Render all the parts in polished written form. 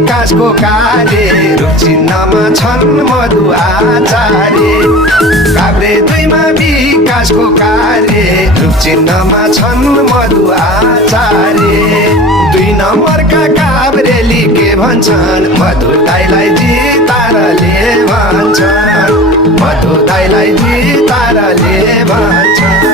विकासको कार्य रूप चिन्हमा छन् मधु आचार्य काभ्रे 2 मा विकासको कार्य रूप चिन्हमा छन् मधु आचार्य 2 नम्बरका काभ्रेली के भन्छन् मधु दाइलाई जितारले भन्छन् मधु दाइलाई जितारले भन्छन्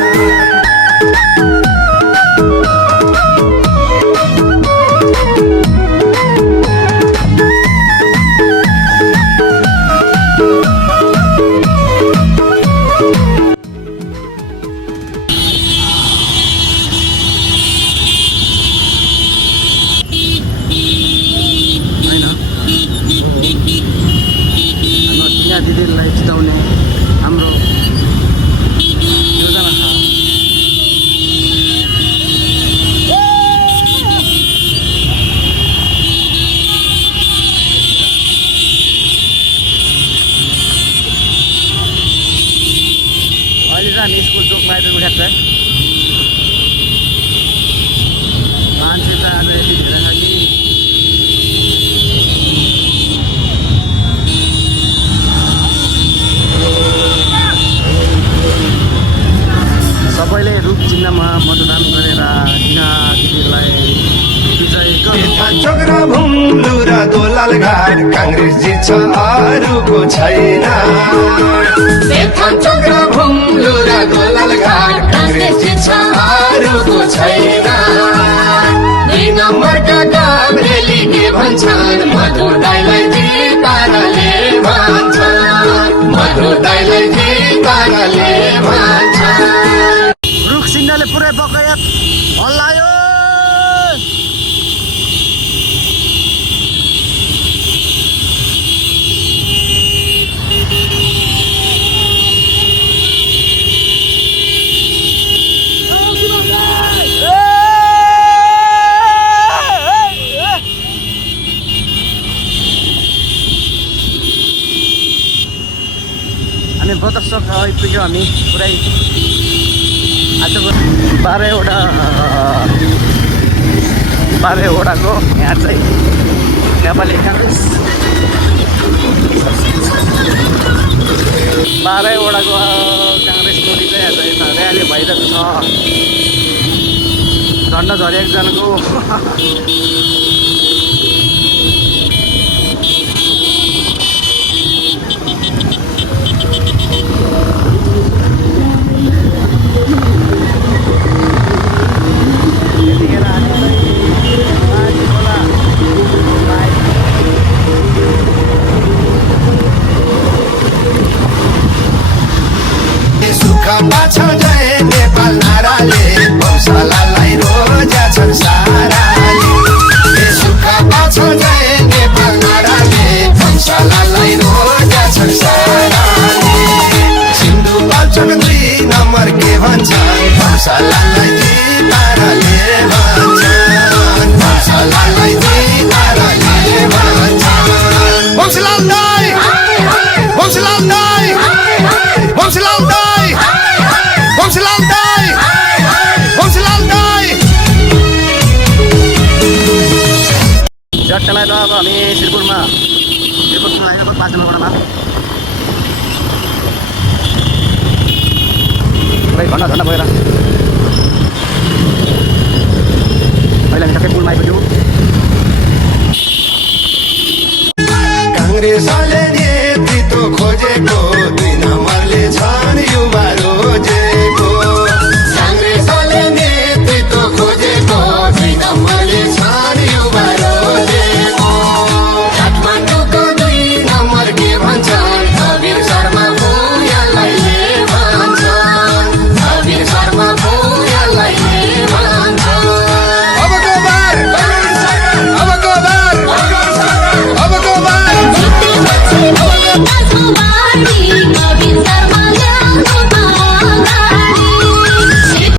दिदीलाई जिताउने हाम्रो योजना छ। अहिले चाहिँ हामी स्कुल चोकमा आइपुग्नु ठ्याक्क मान्छे त आज यति धेरै छ कि सबैले रूप चिन्हमा मतदान गरेर दिदीलाई विजय चोक र भुम्लु र दोलाल घाट काङ्ग्रेस जित्छ अरूको छैन चोक र भुम्लु र दोलाल घाट काङ्ग्रेस जित्छ अरूको छैन 2 नम्बरका काभ्रेली के भन्छन् मधु दाइलाई जितारले भन्छन् मधु दाइलाई जितारले भन्छन् रुख सिंहले पुरै बकैयात हल्लायो। हामी बतसक आइपुग्यौँ हामी पुरै आजको 12वटाको यहाँ चाहिँ नेपाली काङ्ग्रेस 12वटाको काङ्ग्रेस टोली चाहिँ आज यता र्याली भइरहेको छ। झन्डा झरी एकजनाको छ जय नेपाल नाराले वंशलालाई रोजा छन् साराले सुख पाछ जय नेपाल नाराले वंशलालाई रोजा छन् साराले सिन्धु बाल्छन् 2 नम्बर के भन्छन् वंशलालाई जितारले भन्छन् वंशलालाई जितारले भन्छन् वंशलाल दाइ वंशलाल दाइ वंशलाल दाइ वंशलाल दाइ वंशलाल दाइ जट्टालाई त अब हामी श्रीपुरमा आएर 5 नम्बरमा पुरै घन्टा भएर अहिले हामी टक्कै पुलमा आइपुग्यौँ। काङ्ग्रेसले